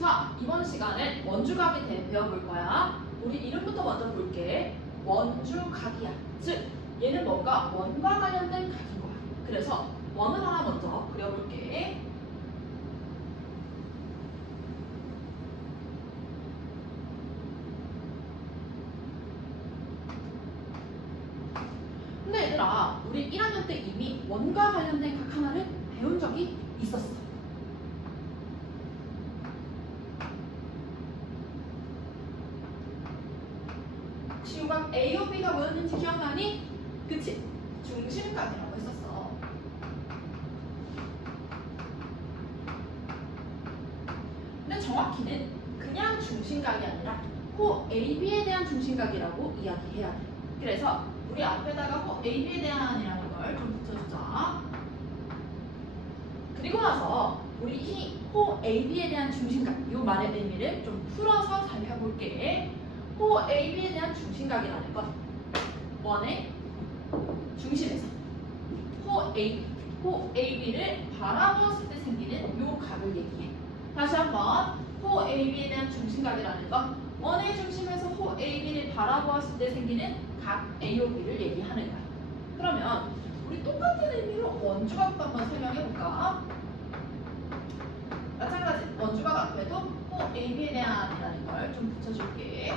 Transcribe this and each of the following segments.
자, 이번 시간에 원주각에 대해 배워볼 거야. 우리 이름부터 먼저 볼게. 원주각이야. 즉, 얘는 뭔가 원과 관련된 각인 거야. 그래서 원을 하나 먼저 그려볼게. 근데 얘들아, 우리 1학년 때 이미 원과 관련된 각 하나를 배운 적이 있었어. 지우각 A와 B가 뭐였는지 기억나니? 그치? 중심각이라고 했었어. 근데 정확히는 그냥 중심각이 아니라 호 AB에 대한 중심각이라고 이야기해야 돼. 그래서 우리 앞에다가 호 AB에 대한이라는 걸 좀 붙여주자. 그리고 나서 우리 이 호 AB에 대한 중심각, 이 말의 의미를 좀 풀어서 살펴볼게. 호 AB에 대한 중심각이라는 건 원의 중심에서 호 AB를 바라보았을 때 생기는 요 각을 얘기해. 다시 한번 호 AB에 대한 중심각이라는 건 원의 중심에서 호 AB를 바라보았을 때 생기는 각 AOB를 얘기하는 거야. 그러면 우리 똑같은 의미로 원주각도 한번 설명해볼까? 마찬가지 원주각 앞에도 호 AB에 대한이라는 걸 좀 붙여줄게.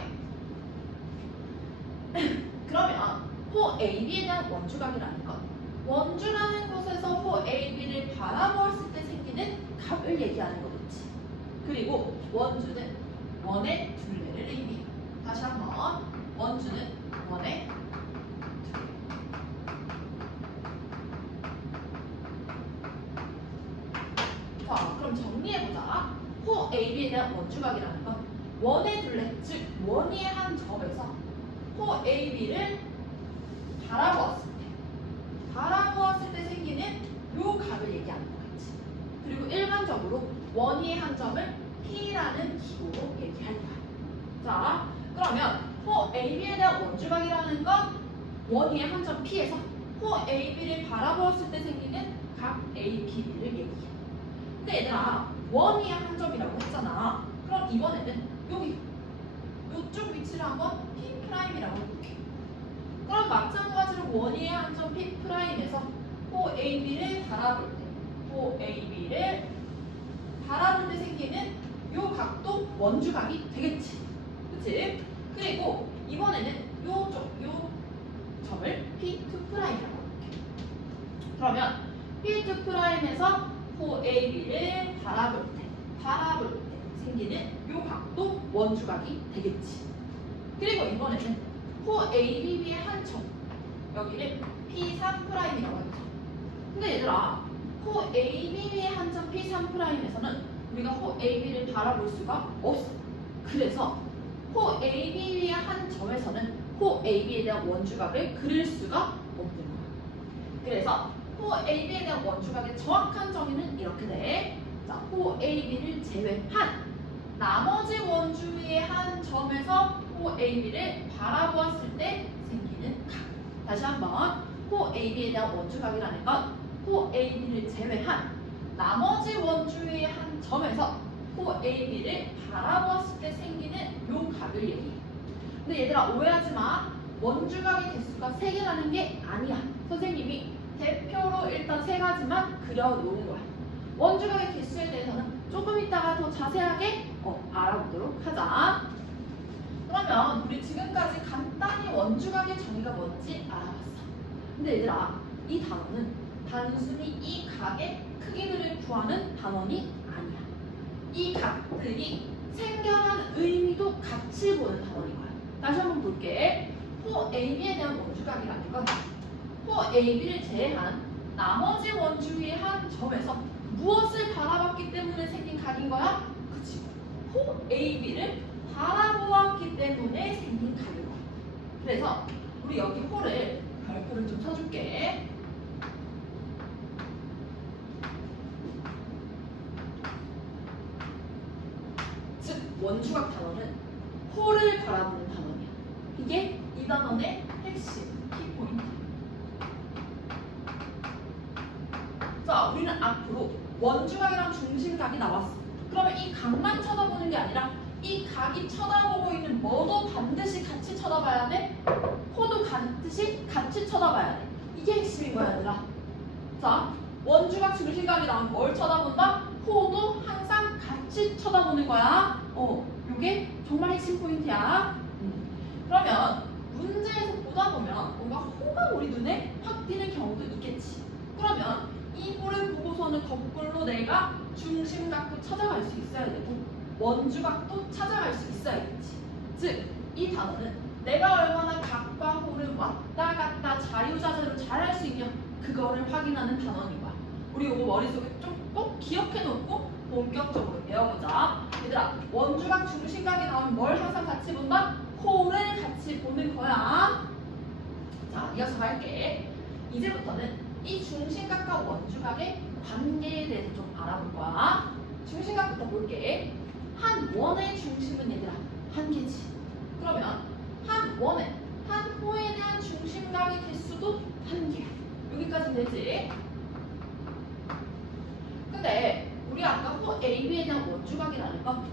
그러면 호 AB에 대한 원주각이라는 건 원주라는 곳에서 호 AB를 바라보았을 때 생기는 각을 얘기하는 거겠지. 그리고 원주는 원의 둘레를 의미해. 다시 한번 원주는 원의 둘레. 자, 그럼 정리해보자. 호 AB에 대한 원주각이라는 건 원의 둘레, 즉 원위의 한 점에서 호 AB를 바라보았을 때 생기는 요 각을 얘기하는 거겠지. 그리고 일반적으로 원위의 한 점을 P라는 기호로 얘기할 거야. 자, 그러면 호 AB에 대한 원주각이라는 건 원위의 한 점 P에서 호 AB를 바라보았을 때 생기는 각 APB를 얘기해. 근데 얘들아, 원위의 한 점이라고 했잖아. 그럼 이번에는 여기 이쪽 위치를 한번 P'이라고 해볼게. 그럼 마찬가지로 원위의 한 점 P'에서 호 AB를 바라볼 때 생기는 요 각도 원주각이 되겠지. 그치? 그리고 이번에는 요 점을 P2'이라고 해볼게. 그러면 P2'에서 호 AB를 바라볼 때 생기는 요 각도 원주각이 되겠지. 그리고 이번에는 호 AB의 한 점, 여기를 P3'이라고 했죠. 근데 얘들아, 호 AB의 한 점 P3'에서는 우리가 호 AB를 바라볼 수가 없어. 그래서 호 AB의 한 점에서는 호 AB에 대한 원주각을 그릴 수가 없는 거야. 그래서 호 AB에 대한 원주각의 정확한 정의는 이렇게 돼. 자, 호 AB를 제외한 나머지 원주의 한 점에서 호 AB를 바라보았을 때 생기는 각. 다시 한번 호 AB에 대한 원주각이라는 건 호 AB를 제외한 나머지 원주의 한 점에서 호 AB를 바라보았을 때 생기는 요 각을 얘기해. 근데 얘들아, 오해하지 마. 원주각의 개수가 3개라는 게 아니야. 선생님이 대표로 일단 3가지만 그려놓은 거야. 원주각의 개수에 대해서는 조금 이따가 더 자세하게 알아보도록 하자. 그러면 우리 지금까지 간단히 원주각의 정의가 뭔지 알아봤어. 근데 얘들아, 이 단어는 단순히 이 각의 크기들을 구하는 단원이 아니야. 이 각들이 생겨난 의미도 같이 보는 단원인 거야. 다시 한번 볼게. 호 AB에 대한 원주각이라는 건 호 AB를 제외한 나머지 원주의 한 점에서 무엇을 바라봤기 때문에 생긴 각인 거야? 그치? 호 AB를 바라보았기 때문에 생긴 각인 거야. 그래서 우리 여기 호를 별표를 좀 쳐줄게. 즉, 원주각 단어는 호를 바라보는 단어이야. 이게 이 단원의 핵심 키포인트. 자, 우리는 앞으로 원주각이랑 중심각이 나왔어. 그러면 이 각만 쳐다보는 게 아니라 이 각이 쳐다보고 있는 뭐도 반드시 같이 쳐다봐야 돼. 호도 반드시 같이 쳐다봐야 돼. 이게 핵심인 거야, 얘들아. 자, 원주각 중심각이랑 뭘 쳐다본다? 호도 항상 같이 쳐다보는 거야. 요게 정말 핵심 포인트야. 그러면 문제에서 보다 보면 뭔가 호가 우리 눈에 확 띄는 경우도 있겠지. 그러면 이 호를 보고서는 거꾸로 내가 중심각도 찾아갈 수 있어야 되고 원주각도 찾아갈 수 있어야겠지. 즉, 이 단어는 내가 얼마나 각과 호를 왔다 갔다 자유자재로 잘 할 수 있냐 그거를 확인하는 단어인 거야. 우리 이거 머릿속에 좀 꼭 기억해놓고 본격적으로 배워보자. 얘들아, 원주각 중심각이 나오면 뭘 항상 같이 본다? 호를 같이 보는 거야. 자, 이어서 갈게. 이제부터는 이 중심각과 원주각의 관계에 대해서 좀 알아볼 거야. 중심각부터 볼게. 한 원의 중심은 얘들아 한 개지. 그러면 한 원에 한 호에 대한 중심각의 개수도 한 개야. 여기까지 되지? 근데 우리 아까 호 AB에 대한 원주각이라는 건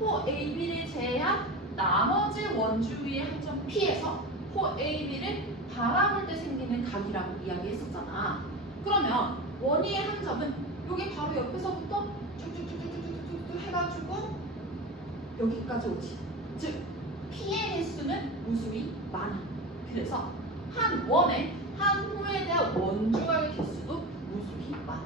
호 AB를 제외한 나머지 원주 위의 한 점 P에서 호 AB를 바라볼 때 생기는 각이라고 이야기했었잖아. 그러면 원위의 한 점은 여기 바로 옆에서부터 쭉쭉쭉쭉쭉쭉 해가지고 여기까지 오지. 즉 P의 개수는 무수히 많아. 그래서 한 원에 한 호에 대한 원주각의 개수도 무수히 많아.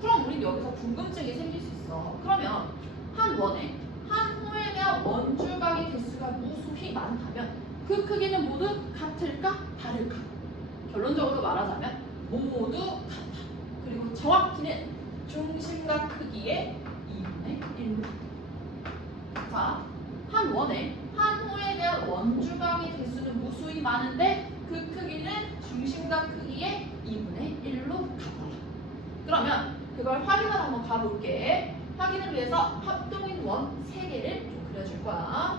그럼 우린 여기서 궁금증이 생길 수 있어. 그러면 한 원에 한 호에 대한 원주각의 개수가 무수히 많다면 그 크기는 모두 같을까? 다를까? 결론적으로 말하자면 모두 같아. 그리고 정확히는 중심각 크기의 2분의 1로. 자, 한 원에 한 호에 대한 원주각의 개수는 무수히 많은데 그 크기는 중심각 크기의 2분의 1로 같다. 그러면 그걸 확인을 한번 가볼게. 확인을 위해서 합동인 원 3개를 좀 그려줄 거야.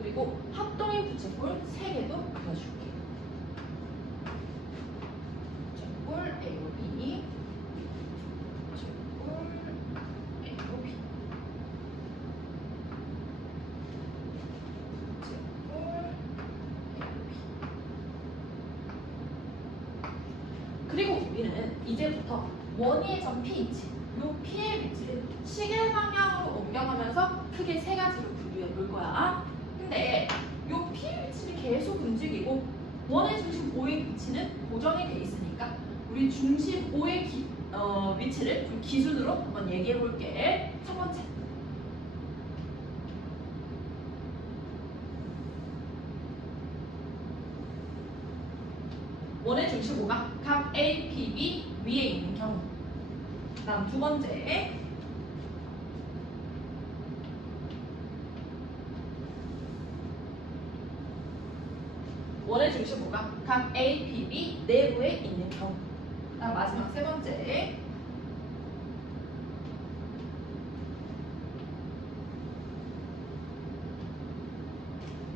그리고 합동인 부채꼴 3개도 그려줄게. 부채꼴 AOB, 부채꼴 AOB, 부채꼴 AOB. 그리고 우리는 이제부터 원위의 점 P 있지. 요 P의 위치를 시계 방향으로 옮겨가면서 크게 3가지로 분류해 볼 거야. 근데 요 P의 위치는 계속 움직이고 원의 중심 O의 위치는 고정이 돼 있으니까 우리 중심 O의 위치를 좀 기준으로 한번 얘기해 볼게. 첫 번째, 원의 중심 O가 각 A, P, B 위에 있는 경우. 다음 두 번째, 원의 중심 O가 각 A, P, B 내부에 있는 경우. 다음 마지막 세 번째,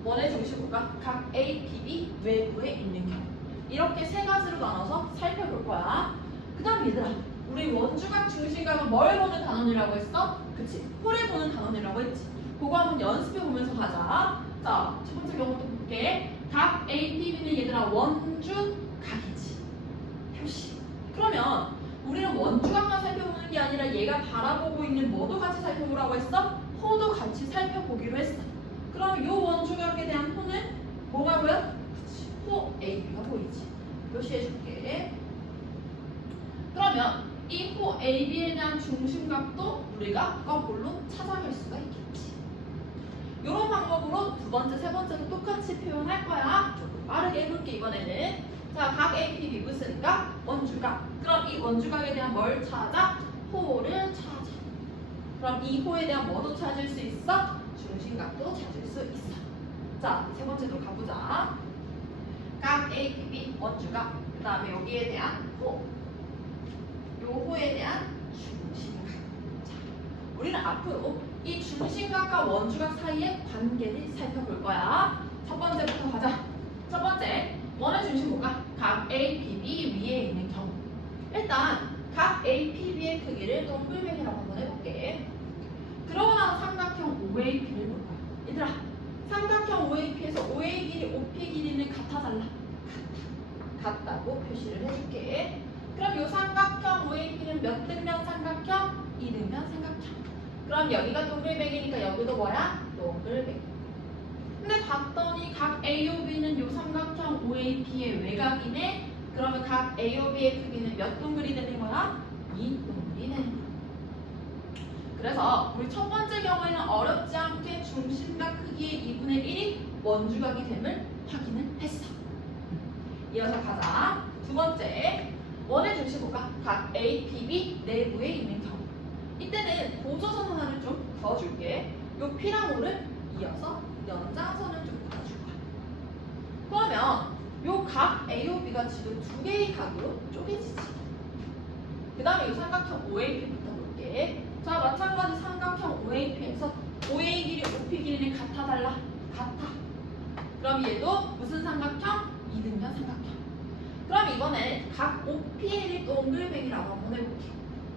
원의 중심 O가 각 A, P, B 외부에 있는 경우. 이렇게 3가지로 나눠서 살펴볼 거야. 그 다음 얘들아, 우리 원주각 중심각은 뭘 보는 단원이라고 했어? 그치, 호를 보는 단원이라고 했지. 그거 한번 연습해 보면서 가자. 자, 첫 번째 경우부터 볼게. 각 A, P, B는 얘들아 원주각이지. 표시. 그러면 우리는 원주각만 살펴보는 게 아니라 얘가 바라보고 있는 뭐도 같이 살펴보라고 했어? 호도 같이 살펴보기로 했어. 그럼 이 원주각에 대한 호는 뭐가 보여? 그치, 호 AB가 보이지. 표시해줄게. 그러면 이 호 AB에 대한 중심각도 우리가 거꾸로 찾아낼 수가 있겠지. 이런 방법으로 거꾸로 두 번째, 세 번째도 똑같이 표현할 거야. 조금 빠르게 해볼게 이번에는. 자, 각 A, P, B 무슨 각? 원주각. 그럼 이 원주각에 대한 뭘 찾아? 호를 찾아. 그럼 이 호에 대한 뭐도 찾을 수 있어? 중심각도 찾을 수 있어. 자, 세 번째도 가보자. 각 A, P, B 원주각. 그 다음에 여기에 대한 호. 요 호에 대한 중심각. 자, 우리는 앞으로 이 중심각과 원주각 사이의 관계를 살펴볼 거야. 첫 번째부터 가자. 첫 번째, 원의 중심호가 각 A, P, B 위에 있는 경우. 일단 각 A, P, B의 크기를 동글뱅이라고 한번 해볼게. 그러고 나서 삼각형 OAP를 볼 거야. 얘들아, 삼각형 OAP에서 OA 길이, OP 길이는 같아 달라? 같다고 표시를 해줄게. 그럼 이 삼각형 OAP는 몇 등변 삼각형? 2등변 삼각형. 그럼 여기가 동글뱅이니까 여기도 뭐야? 동글뱅이. 근데 봤더니 각 AOB는 이 삼각형 OAP의 외곽이네. 그러면 각 AOB의 크기는 몇 동글이 되는 거야? 2동글이 되는 거야. 그래서 우리 첫 번째 경우에는 어렵지 않게 중심각 크기의 2분의 1이 원주각이 됨을 확인을 했어. 이어서 가자. 두 번째, 원의 중심호가 각 A, P, B 내부에 있는 경우. 이때는 보조선 하나를 좀 그어줄게. 요 P랑 O를 이어서 연장선을 좀 그어줄 거야. 그러면 요 각 AOB가 지금 두 개의 각으로 쪼개지지. 그 다음에 이 삼각형 OAP부터 볼게. 자, 마찬가지 삼각형 OAP에서 OA 길이, OP 길이는 같아 달라? 같아. 그럼 얘도 무슨 삼각형? 2등변 삼각형. 그럼 이번에 각 OP의 동글뱅이라고 한번 해볼게.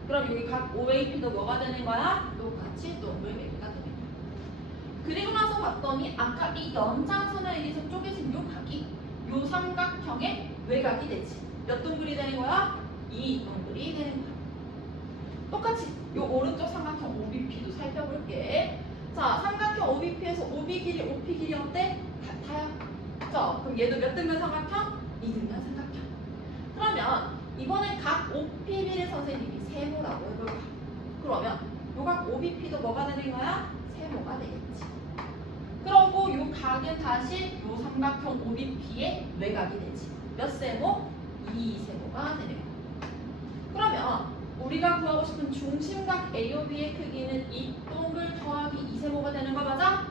그럼 여기 각 OAP도 뭐가 되는 거야? 똑같이 동글뱅이가 되는 거야. 그리고 나서 봤더니 아까 이 연장선에 의해서 쪼개진 요 각이 요 삼각형의 외곽이 되지. 몇 동글이 되는 거야? 2동글이 되는 거야. 똑같이 요 오른쪽 삼각형 OBP도 살펴볼게. 자, 삼각형 OBP에서 OB 길이, OP 길이 어때? 같아요. 자, 그럼 얘도 몇 등변 삼각형? 2등변 삼각형. 그러면 이번엔 각 OPB를 선생님이 세모라고 해볼까? 그러면 요 각 OBP도 뭐가 되는 거야? 세모가 되겠지. 그러고 요 각은 다시 요 삼각형 OBP의 외곽이 되지. 몇 세모? 2세모가 되는 거야. 그러면 우리가 구하고 싶은 중심각 AOB의 크기는 2동글 더하기 2세모가 되는 거 맞아?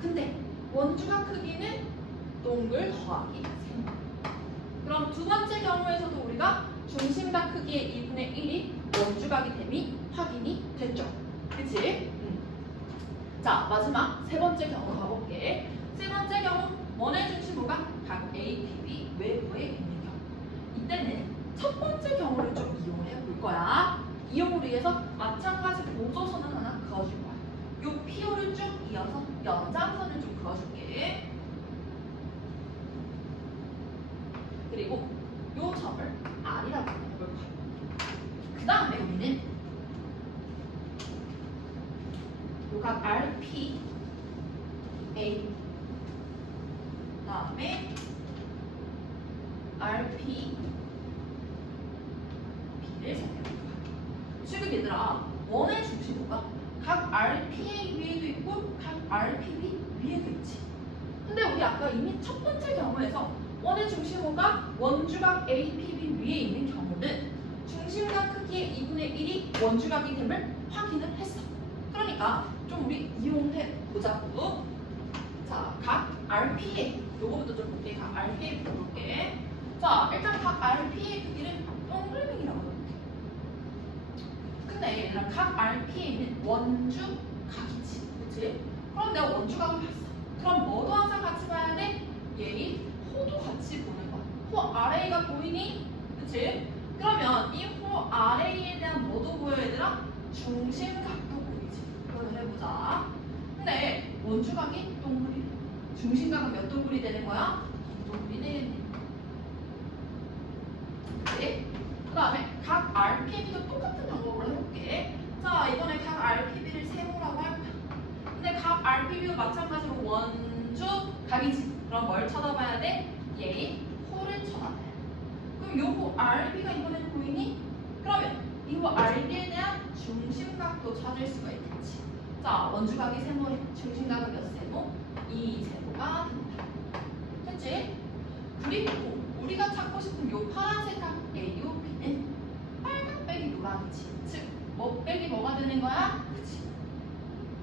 근데 원주각 크기는 동글 더하기 세모. 그럼 두 번째 경우에서도 우리가 중심각 크기의 2분의 1이 원주각이 됨이 확인이 됐죠. 그치? 자, 마지막 세 번째 경우 가볼게. 세 번째 경우 원의 중심호가 각 A, P, B 외부에 있는 경우. 이때는 첫 번째 경우를 좀 이용해 볼 거야. 이용을 위해서 마찬가지 보조선을 하나 그어줄 거야. 요 PO를 쭉 이어서 연장선을 좀 그어줄게. 그리고 요 점을 R이라고 해볼 거야. 그 다음에 우리는 요각 RP, A, 그 다음에 RP, B를 살펴볼 거야. 지금 얘들아, 원의 중심호가 각 RPA 위에도 있고 각 RPB 위에도 있지. 근데 우리 아까 이미 첫 번째 경우에서 원의 중심호가 원주각 APB 위에 있는 경우는 중심각 크기의 2분의 1이 원주각이 됨을 확인을 했어. 그러니까 좀 우리 이용해 보자고. 자, 각 RPA 요거부터 좀 볼게. 각 RPA부터 볼게. 자, 일단 각 RPA 크기를 동글뱅이라고 해볼게. 근데 얘들아, 각 RPA는 원주각이지, 그치? 그럼 내가 원주각을 봤어. 그럼 뭐도 항상 같이 봐야 돼? 얘의 호도 같이 보는 거야. 호 RA가 보이니? 그치? 그러면 이 호 RA에 대한 뭐도 보여 얘들아? 중심각도 보이지. 그걸 해보자. 근데 원주각이 동글이, 중심각은 몇 동글이 되는 거야? 2동글이 되겠네. 그치? 그 다음에 각 RPB도 똑같은 방법으로 해볼게. 자, 이번에 각 RPB를 세모라고 할 거야. 근데 각 RPB도 마찬가지로 원주각이지. 그럼 뭘 쳐다봐야 돼? 얘의 호를 쳐다봐야 돼. 그럼 요호 RB가 이번에 보이니? 그러면 이 호 RB에 대한 중심각도 찾을 수가 있겠지. 자, 원주각이 세모에 중심각은 몇 세모? 이 세모가 된다. 됐지? 그리고 우리가 찾고 싶은 요 파란색 각 AO, B는 빨간 빼기 노란이지. 즉, 뭐 빼기 뭐가 되는 거야? 그치?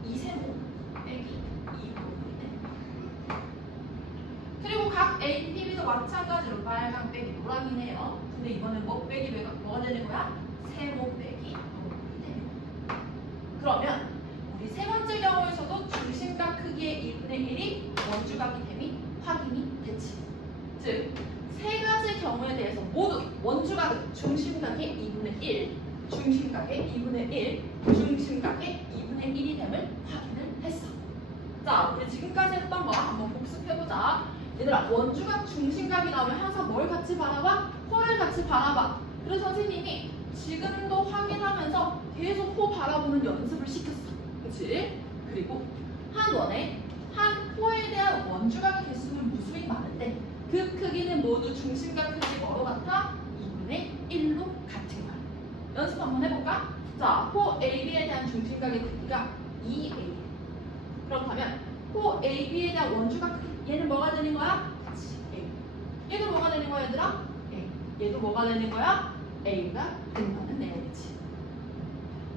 이 세모 빼기 이 부분이네. 그리고 각 A, B, B도 마찬가지로 빨간 빼기 노란이네요. 근데 이번엔 뭐 빼기 뭐가 되는 거야? 세모 빼기 노란이 되는 거야. 그러면 우리 세 번째 경우에서도 중심각 크기의 1분의 1이 원주각이 됨이 확인이 됐지. 즉, 세 가지 경우에 대해서 모두 원주각은 중심각의 2분의 1, 중심각의 2분의 1, 중심각의 2분의 1이 됨을 확인을 했어. 자, 우리 지금까지 했던 거 한번 복습해보자. 얘들아, 원주각 중심각이 나오면 항상 뭘 같이 바라봐? 호를 같이 바라봐. 그래서 선생님이 지금도 확인하면서 계속 호 바라보는 연습을 시켰어. 그치? 그리고 한 원에 한 호에 대한 원주각의 개수는 무수히 많은데 그 크기는 모두 중심각 크기 뭐로 같아? 2분의 1로 같은 거야. 연습 한번 해볼까? 자, 호 AB에 대한 중심각의 크기가 2A. 그렇다면 호 AB에 대한 원주각 크기 얘는 뭐가 되는 거야? 그치, A. 얘도 뭐가 되는 거야, 얘들아? A. 얘도 뭐가 되는 거야? A가 된다는 내용이지.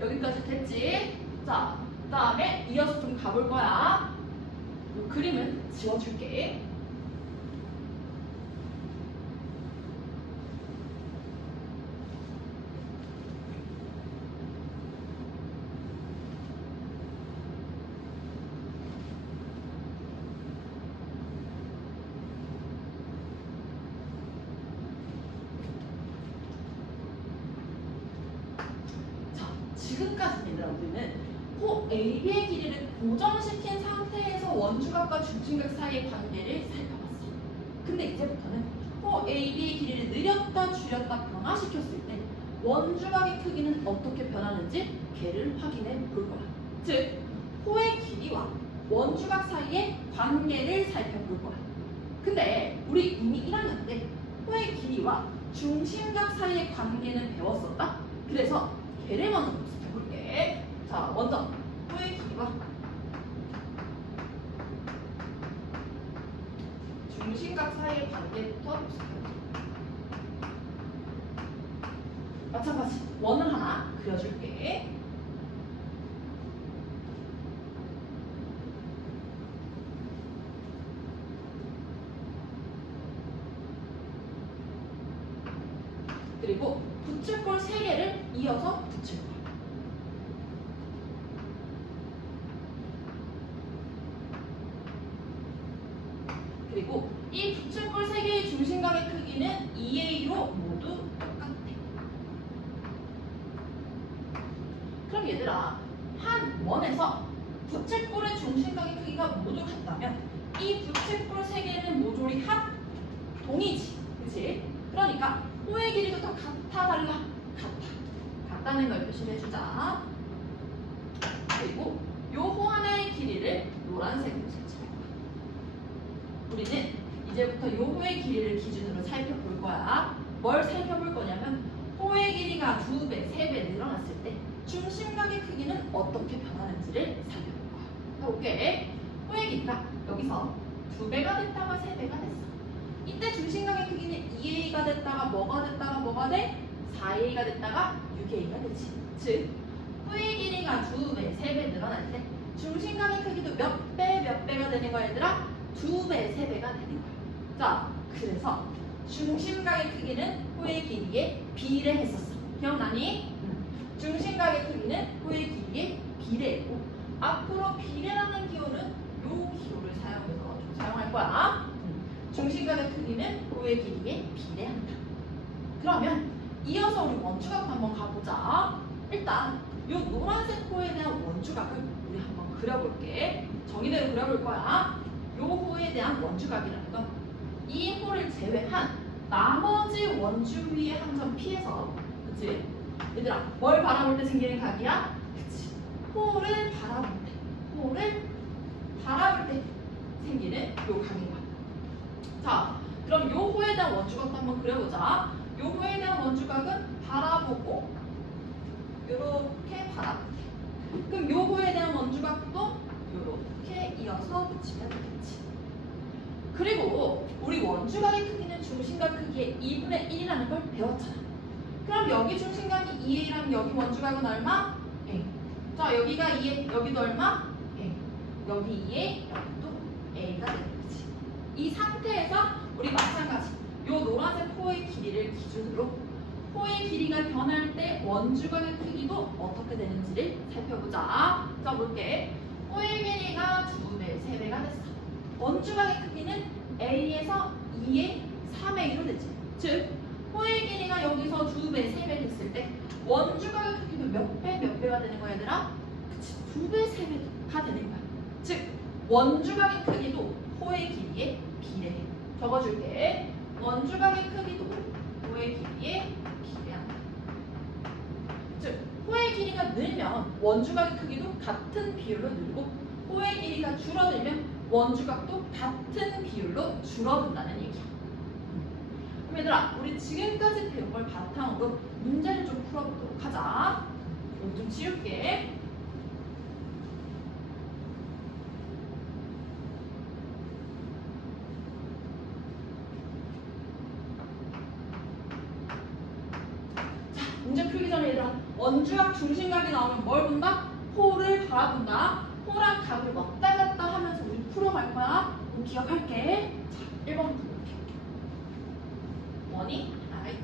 여기까지 됐지? 자, 그 다음에 이어서 좀 가볼 거야. 이 그림은 지워줄게. 지금까지는 우리는 호 AB의 길이를 고정시킨 상태에서 원주각과 중심각 사이의 관계를 살펴봤어. 근데 이제부터는 호 AB의 길이를 늘렸다 줄였다 변화시켰을 때 원주각의 크기는 어떻게 변하는지 걔를 확인해 볼 거야. 즉, 호의 길이와 원주각 사이의 관계를 살펴볼 거야. 근데 우리 이미 1학년 때 호의 길이와 중심각 사이의 관계는 배웠었다? 그래서 걔를 먼저 볼게. 자, 먼저 호의 길이와 중심각 사이의 관계부터 보세요. 마찬가지 원을 하나 그려줄게. 그리고 붙일골 3개를 이어서 붙일 거야. 그리고 이 붙일골 3개의 중심각의 크기는 2A로 모두 똑같대. 그럼 얘들아, 한 원에서 붙일골의 중심각의 크기가 모두 같다면 이 붙일골 3개는 모조리 동이지. 그치? 그러니까 호의 길이도 다 같아 달라? 같다는 걸 표시를 해주자. 그리고 요 호 하나의 길이를 노란색으로 색칠할 거야. 우리는 이제부터 요 호의 길이를 기준으로 살펴볼 거야. 뭘 살펴볼 거냐면 호의 길이가 2배, 3배 늘어났을 때 중심각의 크기는 어떻게 변하는지를 살펴볼 거야. 해볼게. 호의 길이가 여기서 2배가 됐다가 3배가 됐어. 이때 중심각의 크기는 2A가 됐다가 뭐가 돼? 4A가 됐다가 6A가 되지. 즉, 호의 길이가 2배, 3배 늘어날 때 중심각의 크기도 몇 배가 되는 거야, 얘들아? 2배, 3배가 되는 거야. 자, 그래서 중심각의 크기는 호의 길이에 비례했었어. 기억나니? 중심각의 크기는 호의 길이에 비례했고 앞으로 비례라는 기호는 요 기호를 사용해서 좀 사용할 거야. 중심각의 크기는 호의 길이에 비례한다. 그러면 이어서 우리 원주각 한번 가보자. 일단 이 노란색 호에 대한 원주각을 우리 한번 그려볼게. 정의대로 그려볼 거야. 이 호에 대한 원주각이라는 건 이 호를 제외한 나머지 원주 위에 한 점 피해서, 그치? 얘들아, 뭘 바라볼 때 생기는 각이야? 그치? 호를 바라볼 때 생기는 요 각인 거야. 자, 그럼 요 호에 대한 원주각도 한번 그려보자. 요 호에 대한 원주각은 바라보고 요렇게 바라볼게. 그럼 요 호에 대한 원주각도 요렇게 이어서 이어서 붙이면 되겠지. 그리고 우리 원주각의 크기는 중심각 크기의 2분의 1이라는 걸 배웠잖아. 그럼 여기 중심각이 2A라면 여기 원주각은 얼마? A. 자, 여기가 2A, 여기도 얼마? A. 여기 2A, 여기도 A가 되는 거지. 이 상태에서 우리 마찬가지 요 노란색 호의 길이를 기준으로 호의 길이가 변할 때 원주각의 크기도 어떻게 되는지를 살펴보자. 자, 볼게. 호의 길이가 2배, 3배가 됐어. 원주각의 크기는 A에서 2에 3A로 되지. 즉, 호의 길이가 여기서 2배, 3배 됐을 때 원주각의 크기도 몇 배, 몇 배가 되는 거야, 얘들아? 그치, 2배, 3배가 되는 거야. 즉, 원주각의 크기도 호의 길이에 비례해. 적어줄게. 원주각의 크기도 호의 길이에 비례한다. 즉, 호의 길이가 늘면 원주각의 크기도 같은 비율로 늘고 호의 길이가 줄어들면 원주각도 같은 비율로 줄어든다는 얘기야. 그럼 얘들아, 우리 지금까지 배운 걸 바탕으로 문제를 좀 풀어보도록 하자. 여기 좀 지울게. 자, 문제 풀기 전에 얘들아, 원주각 중심각이 나오면 뭘 본다? 호를 바라본다. 호랑 각을 왔다 갔다 하면서 우리 풀어갈 거야. 그럼 기억할게. 자, 1번부터 볼게. 원이 아이.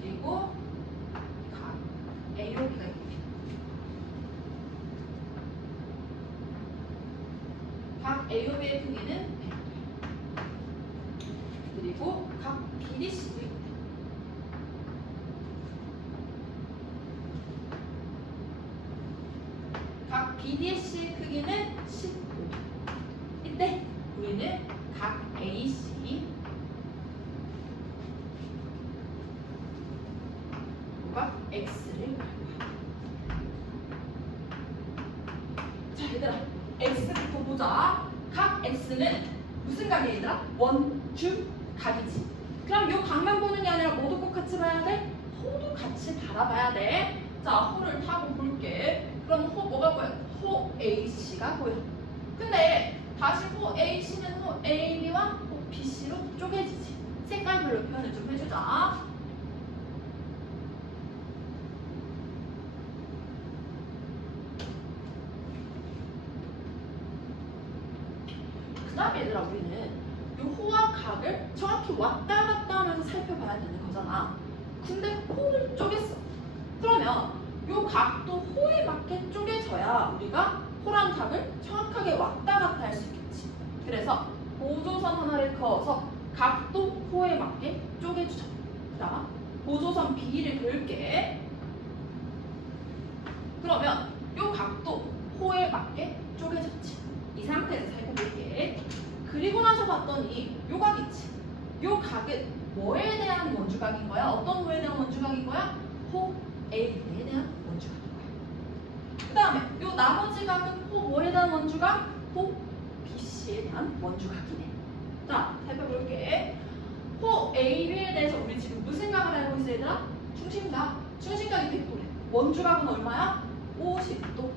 그리고 각 AOB가 있고 각 AOB의 크기는 100. 그리고 각 BDC도 있고 각 BDC의 크기는 15. 이때 우리는 각 AC 각 X를 갈 거야. 자, 얘들아, X부터 보자. 각 X는 무슨 각이야, 얘들아? 원주각이지. 그럼 이 각만 보는 게 아니라 뭐도 꼭 같이 봐야 돼? 호도 같이 바라봐야 돼. 자, 호를 타고 볼게. 그럼 호 뭐가 보여? 호 AC가 보여. 근데 다시 호 AC는 호 AB와 호 BC로 쪼개지지. 색깔별로 표현을 좀 해주자. 그 다음에 얘들아, 우리는 이 호와 각을 정확히 왔다 갔다 하면서 살펴봐야 되는 거잖아. 근데 호를 쪼갰어. 그러면 이 각도 호에 맞게 쪼개져야 우리가 호랑 각을 정확하게 왔다 갔다 할 수 있겠지. 그래서 보조선 하나를 그어서 각도 호에 맞게 쪼개주자. 자, 보조선 B를 그을게. 그러면 이 각도 호에 맞게 쪼개졌지. 이 상태에서 살펴볼게. 그리고 나서 봤더니 요 각 있지. 요 각은 뭐에 대한 원주각인 거야? 어떤 호에 대한 원주각인 거야? 호 A에 대한 원주각인 거야. 그 다음에 요 나머지 각은 호 뭐에 대한 원주각? 호 BC에 대한 원주각이네. 자, 살펴볼게. 호 AB에 대해서 우리 지금 무슨 각을 알고 있어, 얘들아? 중심각. 중심각이 100도래. 원주각은 얼마야? 50도.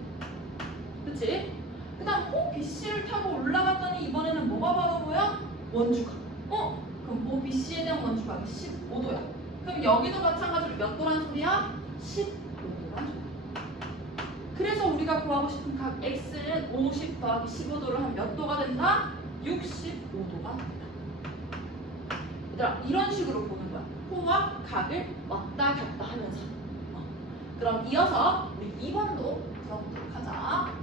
그치? 그 다음 호 BC를 타고 올라갔더니 이번에는 뭐가 바로 보여? 원주각. 그럼 호 BC에 대한 원주각이 15도야. 그럼 여기도 마찬가지로 몇 도란 소리야? 15도란 소리야. 그래서 우리가 구하고 싶은 각 X는 50 더하기 15도를 하면 몇 도가 된다? 65도가 된다. 얘들아, 이런 식으로 보는 거야. 호와 각을 왔다 갔다 하면서. 그럼 이어서 우리 2번도 들어보도록 하자.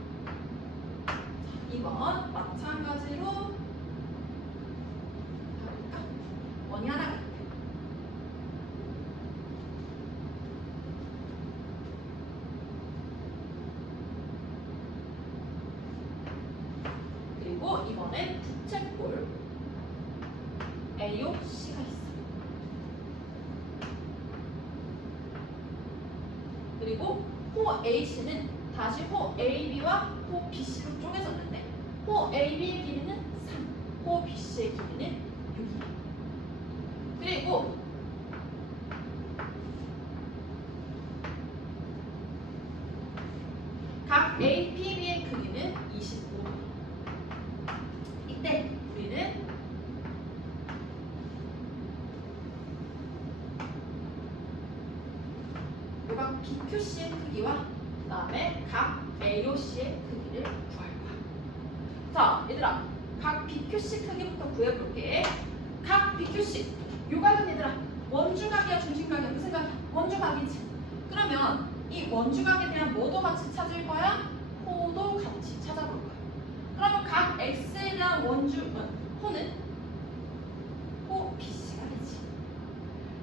2번 마찬가지로 가볼까? 원이 하나가 있대. 그리고 이번엔 부채꼴 AOC가 있어. 그리고 호 AC는 다시 호 AB와 호 BC로 쪼개졌는데 호 AB의 길이는 3, 호 BC의 길이는 6이야. 그리고 APB의 크기는 25도. 이때 우리는 요각 BQC의 크기와 그 다음에 각 AOC의 크기를 구할 거야. 자, 얘들아, 각 BQC 크기부터 구해볼게. 각 BQC, 요각은 얘들아 원주각이야 중심각이야? 무슨 각이야? 원주각이지. 그러면 이 원주각에 대한 뭐도 같이 찾을 거야? 호도 같이 찾아볼 거야. 그러면 각 X에 대한 호는 호 BC가 되지.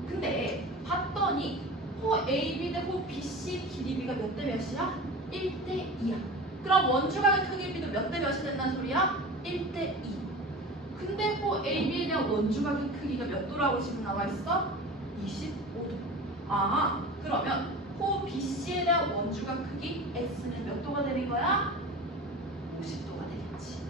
근데 봤더니 호 AB 대 호 BC 길이비가 몇 대 몇이야? 1대 2야. 그럼 원주각의 크기비도 몇 대 몇이 된다는 소리야? 1대 2. 근데 호 AB에 대한 원주각의 크기가 몇 도라고 지금 나와 있어? 25도. 아, 그러면 호 BC에 대한 원주각 크기 X는 몇 도가 되는 거야? 50도가 되겠지.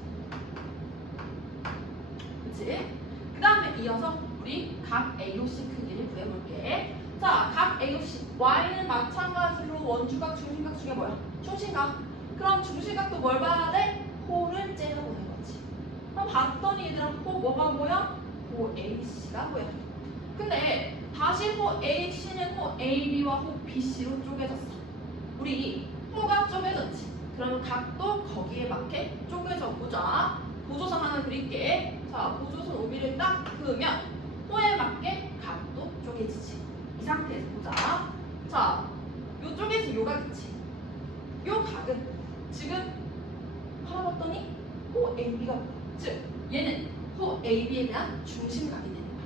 그치? 그 다음에 이어서 우리 각 AOC 크기를 구해볼게. 자, 각 AOC Y는 마찬가지로 원주각, 중심각 중에 뭐야? 중심각. 그럼 중심각도 뭘 봐야 돼? 호를 째려보는 거지. 그럼 봤더니 얘들아 호 뭐가 보여? 호 AC가 보여. 근데 다시 호 AC는 호 AB와 호 BC로 쪼개졌어. 우리 호가 쪼개졌지. 그러면 각도 거기에 맞게 쪼개져 보자. 보조선 하나 그릴게. 자, 보조선 오비를 딱 그으면 호에 맞게 각도 쪼개지지. 이 상태에서 보자. 자, 요쪽에서 요가 그치. 요 각은 지금 팔아봤더니 호 AB가 뭐야? 즉 얘는 호 AB에 대한 중심각이 되는 거야.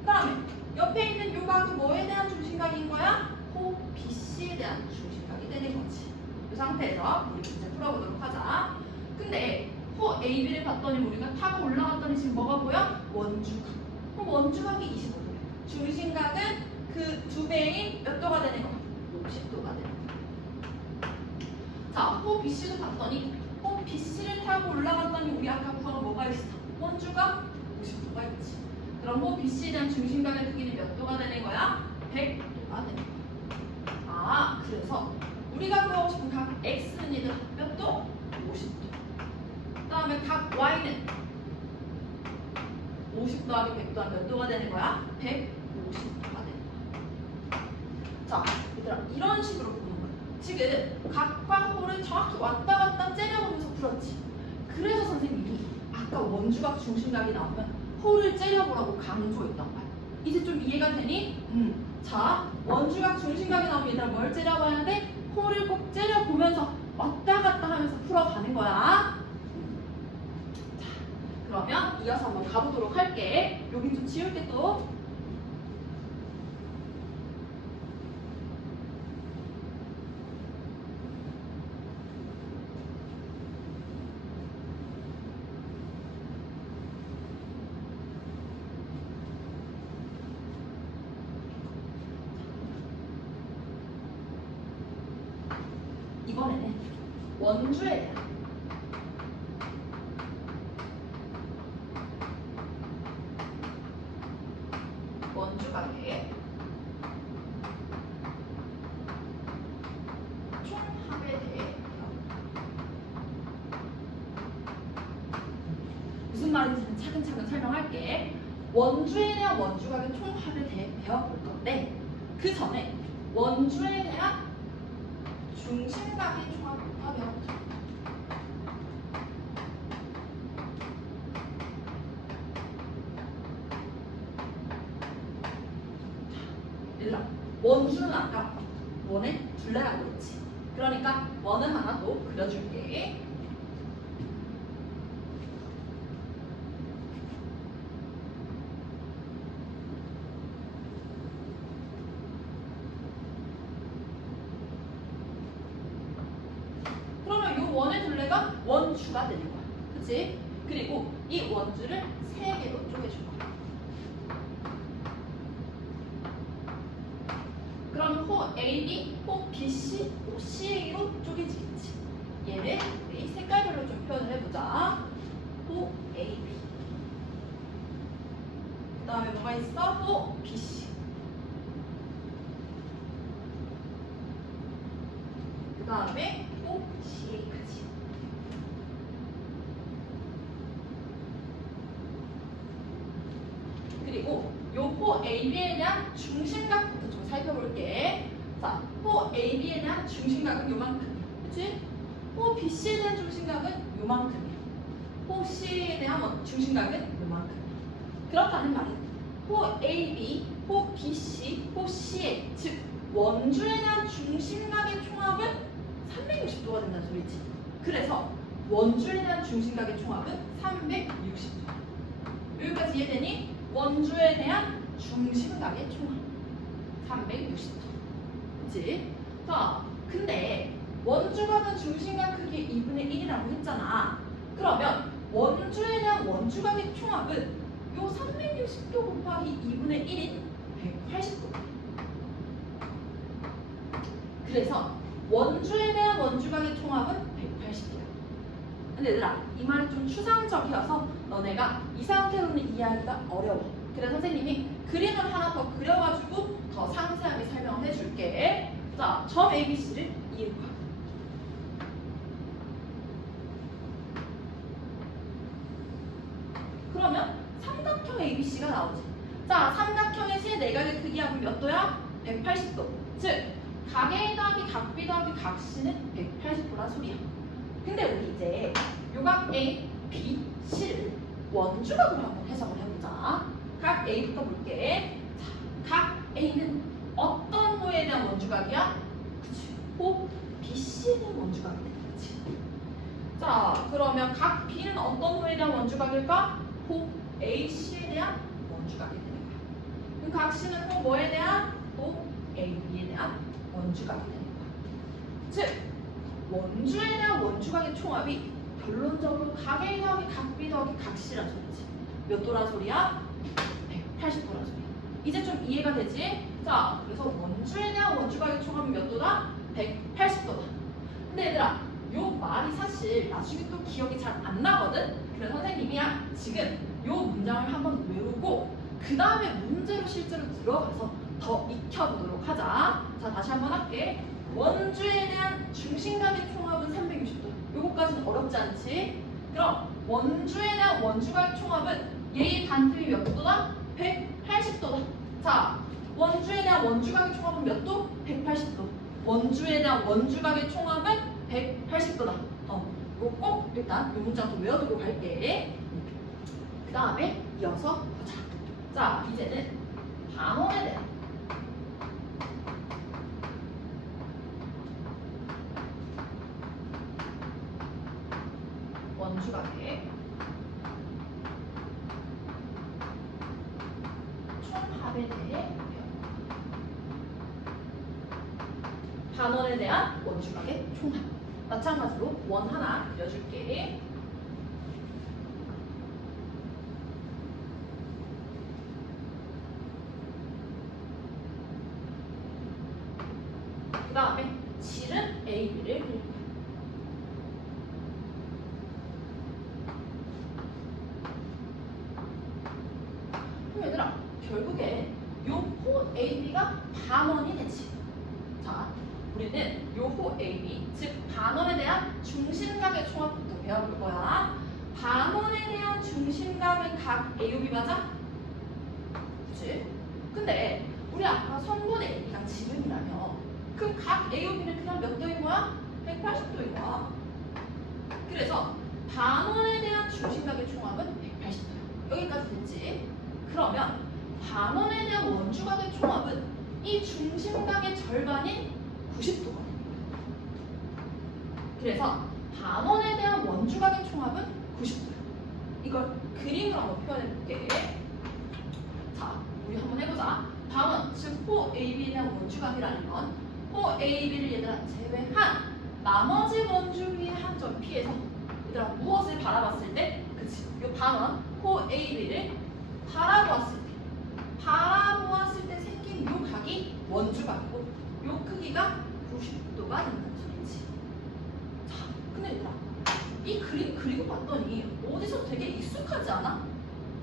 그 다음에 옆에 있는 요 각은 뭐에 대한 중심각인 거야? 호 BC에 대한 중심각이 되는 거지. 이 상태에서 우리 문제 풀어보도록 하자. 근데 호 AB를 봤더니 우리가 타고 올라갔더니 지금 뭐가 보여? 원주각. 그럼 원주각이 25도야. 중심각은 그 두 배인 몇 도가 되는 거야? 60도가 되는 거야. 자, 호 BC도 봤더니 호 BC를 타고 올라갔더니 우리 아까 구한 뭐가 있어? 원주각 50도가 있지. 그럼 호 BC에 대한 중심각의 크기는 몇 도가 되는 거야? 100도가 되는 거야. 아, 그래서 우리가 구하고 싶은 각 X는 얘들아 몇 도? 50도. 그 다음에 각 Y는 50 더하기 100 더하기 몇 도가 되는 거야? 150도가 되는 거야. 자, 얘들아 이런 식으로 보는 거야. 지금 각과 호를 정확히 왔다 갔다 째려보면서 풀었지. 그래서 선생님이 아까 원주각 중심각이 나오면 호를 째려보라고 강조했단 말이야. 이제 좀 이해가 되니? 자, 원주각 중심각이 나오면 얘들아 뭘 째려봐야 돼? 호를 꼭 째려보면서 왔다 갔다 하면서 풀어가는 거야. 자, 그러면 이어서 한번 가보도록 할게. 여기 좀 지울게 또. 이번에는 원주에 대한 원주각의 총합에 대해 무슨 말인지는 차근차근 설명할게. 원주에 대한 원주각의 총합에 대해 배워볼 건데 그 전에 원주에 대한 중심각의 총합부터 배워보자. 얘들아, 원주는 아까 원의 둘레라고 했지. 그러니까 원은 하나 더 그려줄게. 그러면 이 원의 둘레가 원주가 되는 거야. 그치? 그리고 이 원주를 세 개로 쪼개줄 거야. 그럼 호 AB, 호 BC, 호 CA로 쪼개지겠지. 얘를 우리 색깔별로 좀 표현을 해보자. 호 AB. 그 다음에 뭐가 있어? 호 BC. 그 다음에 호 CA. 그리고 요호 AB에 대한 중심각부터 좀 살펴볼게. 자, 호 AB에 대한 중심각은 요만큼이야. 그치? 호 BC에 대한 중심각은 요만큼이야. 호 C에 대한 중심각은 요만큼이야. 그렇다는 말은 호 AB, 호 BC, 호 CA, 즉 원주에 대한 중심각의 총합은 360도가 된다는 소리지. 그래서 원주에 대한 중심각의 총합은 360도. 여기까지 이해되니? 원주에 대한 중심각의 총합 360도. 그치? 자, 근데 원주각은 중심각 크기 2분의 1이라고 했잖아. 그러면 원주에 대한 원주각의 총합은 요 360도 곱하기 2분의 1인 180도. 그래서 원주에 대한 원주각의 총합은 180도야. 근데 얘들아, 이 말이 좀 추상적이어서 너네가 이 상태로는 이해하기가 어려워. 그래서 선생님이 그림을 하나 더 그려가지고 더 상세하게 설명을 해줄게. 자, 점 ABC를 이해해봐. 그러면 삼각형 ABC가 나오지. 자, 삼각형의 세 내각의 크기하고 몇 도야? 180도. 즉, 각 A 더하기 각 B 더하기 각 C는 180도란 소리야. 근데 우리 이제 요각 A, B, C를 원주각으로 한번 해석을 해보자. 각 A부터 볼게. 자, 각 A는 어떤 호에 대한 원주각이야? 그치. 호 BC에 대한 원주각이 되는 거지. 자, 그러면 각 B는 어떤 호에 대한 원주각일까? 호 AC에 대한 원주각이 되는 거야. 그럼 각 C는 호 뭐에 대한? 호 AB에 대한 원주각이 되는 거야. 즉, 원주에 대한 원주각의 총합이 결론적으로 각 A 더하기 각 B 더하기 각 C란 소리지. 몇 도란 소리야? 180도란 소리야. 이제 좀 이해가 되지? 자, 그래서 원주에 대한 원주각의 총합은 몇 도다? 180도다. 근데 얘들아, 요 말이 사실 나중에 또 기억이 잘 안 나거든? 그래서 선생님이야 지금 요 문장을 한번 외우고 그 다음에 문제로 실제로 들어가서 더 익혀보도록 하자. 자, 다시 한번 할게. 원주에 대한 중심각의 총합은 360도. 요거까지는 어렵지 않지? 그럼 원주에 대한 원주각의 총합은 얘의 반틈이 몇 도다? 180도다. 자, 원주에 대한 원주각의 총합은 몇 도? 180도. 원주에 대한 원주각의 총합은 180도다. 이거 꼭 일단 이 문장 좀 외워두고 갈게. 그 다음에 이어서 보자. 자, 이제는 반원에 대한 원주각의 총합에 대해 반원에 대한 원주각의 총합. 마찬가지로 원 하나 그려줄게. 그 다음에 질은 A, B를 그릴 거야. 그럼 얘들아, 결국에 요호 AB가 반원이 되지. 자, 우리는 요호 AB, 즉 반원에 대한 중심각의 총합부터 배워볼 거야. 반원에 대한 중심각은 각 A, B 맞아? 그치? 근데 우리 아까 선분의 AB가 지름이라며 그럼 각 A, B는 그냥 몇 도인 거야? 180도인 거야. 그래서 반원에 대한 중심각의 총합은 180도야. 여기까지 됐지? 그러면 반원에 대한 원주각의 총합은 이 중심각의 절반인 90도가 됩니다. 그래서 반원에 대한 원주각의 총합은 90도야. 이걸 그림으로 한번 표현해 볼게. 자, 우리 한번 해보자. 반원, 즉 호 AB에 대한 원주각이라는 건 호 AB를 얘들아 제외한 나머지 원주 위의 한 점 P에서 얘들아 무엇을 바라봤을 때, 그치? 이 반원 호 AB를 바라보았을 때 생긴 이 각이 원주각이고 이 크기가 90도가 된다는 소리지. 자, 근데 얘들아, 이 그림 그리고 봤더니 어디서 되게 익숙하지 않아?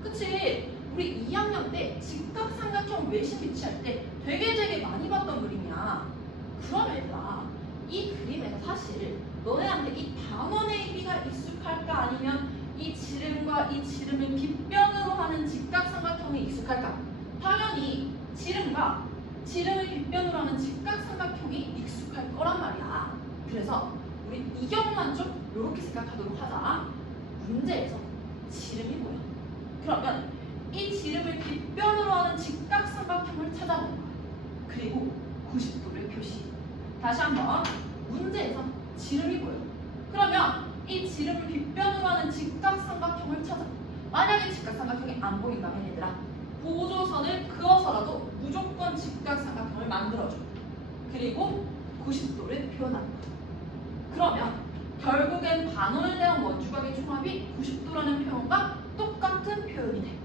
그치? 우리 2학년 때 직각삼각형 외심 비치할 때 되게 많이 봤던 그림이야. 그러면 얘들아, 이 그림에서 사실 너네한테 이 반원 AB가 익숙할까 아니면 이 지름과 이 지름을 빗변으로 하는 직각삼각형에 익숙할까? 당연히 지름과 지름을 빗변으로 하는 직각삼각형이 익숙할 거란 말이야. 그래서 우리 이 경우만 좀 이렇게 생각하도록 하자. 문제에서 지름이 뭐야? 그러면 이 지름을 빗변으로 하는 직각삼각형을 찾아보는 거야. 그리고 90도를 표시. 다시 한번 문제에서 지름이 뭐야? 그러면 이 지름을 빗변으로 하는 직각삼각형을 찾아. 만약에 직각삼각형이 안 보인다면 얘들아 보조선을 그어서라도 무조건 직각삼각형을 만들어줘. 그리고 90도를 표현하는 거야. 그러면 결국엔 반원에 대한 원주각의 총합이 90도라는 표현과 똑같은 표현이 돼.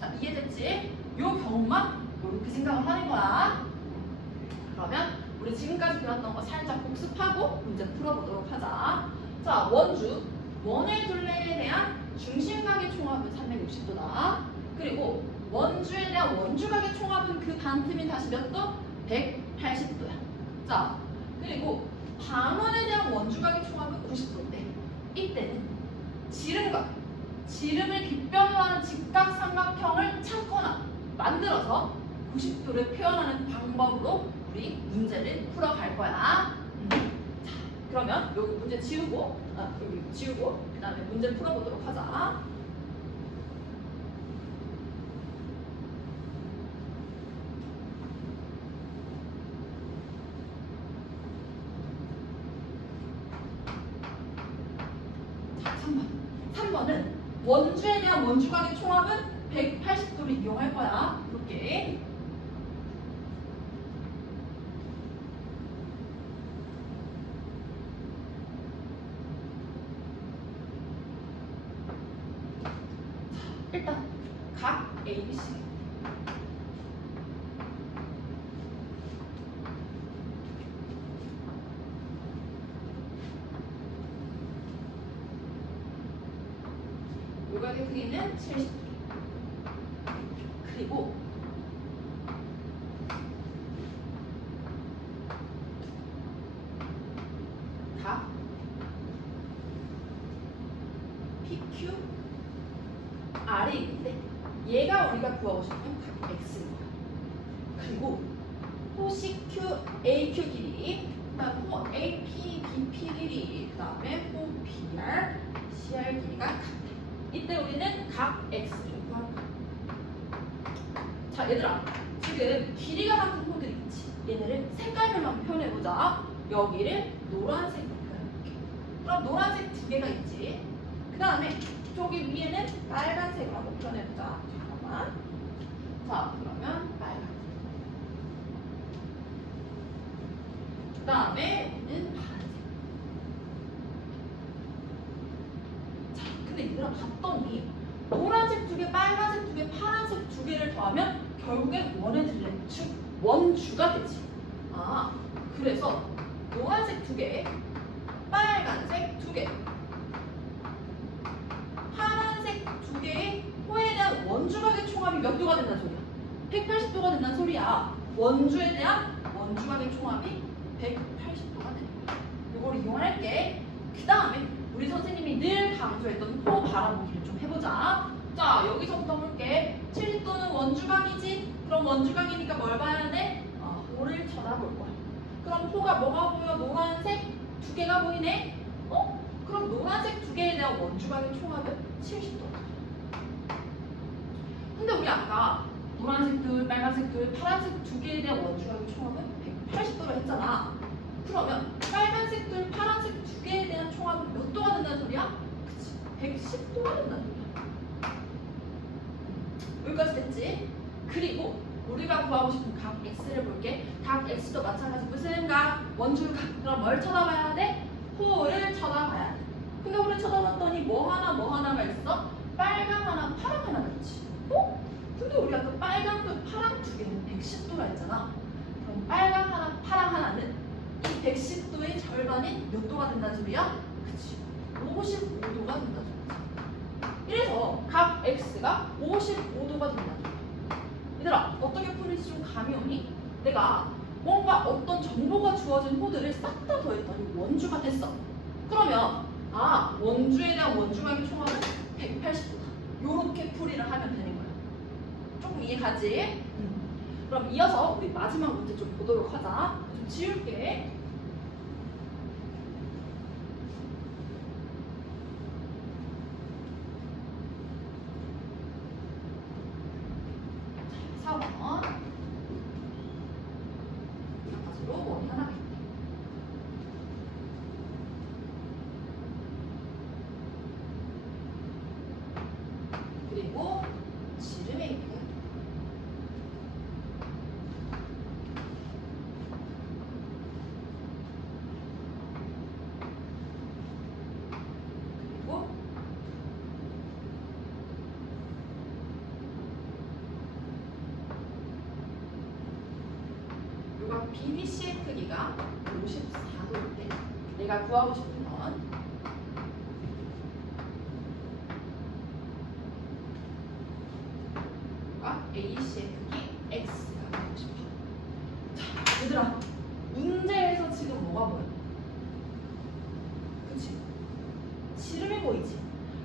자, 이해됐지? 요 경우만 이렇게 생각을 하는 거야. 그러면 우리 지금까지 배웠던 거 살짝 복습하고 문제 풀어보도록 하자. 자, 원주, 원의 둘레에 대한 중심각의 총합은 360도다. 그리고 원주에 대한 원주각의 총합은 그 반틈이 다시 몇 도? 180도야. 자, 그리고 반원에 대한 원주각의 총합은 90도인데 이때는 지름과 지름을 빗변으로 하는 직각삼각형을 찾거나 만들어서 90도를 표현하는 방법으로 우리 문제를 풀어갈 거야. 자, 그러면 여기 문제 지우고, 여기 지우고 그 다음에 문제 풀어보도록 하자. 자, 3번은 원주에 대한 원주각의 총합은 180도를 이용할 거야. 이렇게. 일단 각 ABC 요각의 크기는 70도. 그리고 각 PQ R이 있는데 얘가 우리가 구하고 싶은 각 X인 거야. 그리고 호 CQ, AQ 길이, 그 다음에 호 AP, BP 길이, 그 다음에 호 BR, CR 길이가 같아. 이때 우리는 각 X를 구할 거야. 자, 얘들아, 지금 길이가 같은 호들이 있지. 얘네를 색깔별로 표현해보자. 여기를 노란색으로 표현해볼게. 그럼 노란색 두 개가 있지. 그 다음에 저기 위에는 빨간색으로 한번 표현해보자. 잠깐만. 자, 그러면 빨간색. 그 다음에 여기는 파란색. 자, 근데 얘들아 봤더니 노란색 두 개, 빨간색 두 개, 파란색 두 개를 더하면 결국엔 원의 둘레축, 원주가 되지. 아, 그래서 노란색 두 개, 빨간색 두 개, 파란색 두 개의 호에 대한 원주각의 총합이 몇 도가 된다는 소리야? 180도가 된다는 소리야. 원주에 대한 원주각의 총합이 180도가 되는 거야. 이걸 이용할게. 그 다음에 우리 선생님이 늘 강조했던 호 바라보기를 좀 해보자. 자, 여기서부터 볼게. 70도는 원주각이지? 그럼 원주각이니까 뭘 봐야 돼? 호를 쳐다볼 거야. 그럼 호가 뭐가 보여? 노란색 두 개가 보이네? 그럼 노란색 두 개에 대한 원주각의 총합은 70도다. 근데 우리 아까 노란색 둘, 빨간색 둘, 파란색 두 개에 대한 원주각의 총합은 180도로 했잖아. 그러면 빨간색 둘, 파란색 두 개에 대한 총합은 몇 도가 된다는 소리야? 그치, 110도가 된다는 소리야. 여기까지 됐지? 그리고 우리가 구하고 싶은 각 X를 볼게. 각 X도 마찬가지 무슨 각? 원주각. 그럼 뭘 쳐다봐야 돼? 호를 쳐다봐야 돼. 근데 호를 쳐다봤더니 뭐 하나가 있어? 빨강 하나, 파랑 하나가 있지. 근데 우리 아까 빨강도 파랑 두 개는 110도라 했잖아. 그럼 빨강 하나, 파랑 하나는 이 110도의 절반인 몇 도가 된다는 소리야? 그치, 55도가 된다는 소리야. 이래서 각 X가 55도가 된다는 소리야. 얘들아, 어떻게 풀릴지 좀 감이 오니? 내가 뭔가 어떤 정보가 주어진 호들을 싹 다 더했더니 원주가 됐어. 그러면 원주에 대한 원주각의 총합은 180도다. 요렇게 풀이를 하면 되는 거야. 조금 이해가지? 그럼 이어서 우리 마지막 문제 좀 보도록 하자. 좀 지울게. 자, 4번. 마찬가지로 원이 하나가 있네. 그리고 지름의 입니다. 그리고 요가 BBC의 크기가 54도일 때 내가 구하고 싶은 건 AC의 크기 X가 되고 싶어. 자, 얘들아, 문제에서 지금 뭐가 보여? 그치? 지름이 보이지?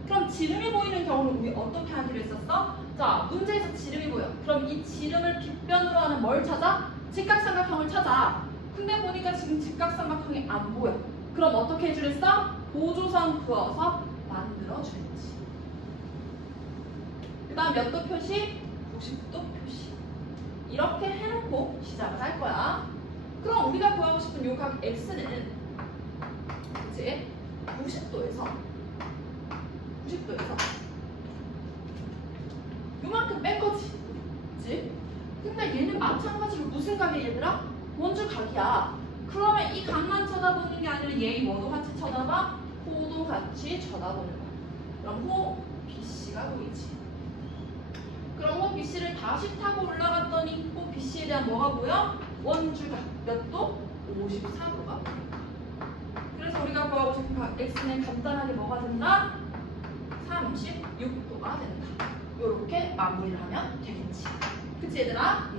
그럼 지름이 보이는 경우는 우리 어떻게 하기로 했었어? 자, 문제에서 지름이 보여. 그럼 이 지름을 빗변으로 하는 뭘 찾아? 직각삼각형을 찾아. 근데 보니까 지금 직각삼각형이 안 보여. 그럼 어떻게 해주려 했어? 보조선 그어서 만들어주랬지. 그 다음 몇 도 표시? 90도 표시. 이렇게 해놓고 시작을 할 거야. 그럼 우리가 구하고 싶은 요 각 X는 이제 90도에서 요만큼 뺀 거지. 그치? 근데 얘는 마찬가지로 무슨 각이야 얘들아? 원주각이야. 그러면 이 각만 쳐다보는 게 아니라 얘 뭐도 같이 쳐다봐? 호도 같이 쳐다보는 거야. 그럼 호 BC가 보이지. 그럼 호 BC를 다시 타고 올라갔더니 호 BC에 대한 뭐가 보여? 원주각 몇 도? 54도가 보여. 그래서 우리가 구하고 싶은 각 X는 간단하게 뭐가 된다? 36도가 된다. 요렇게 마무리를 하면 되겠지. 그치 얘들아?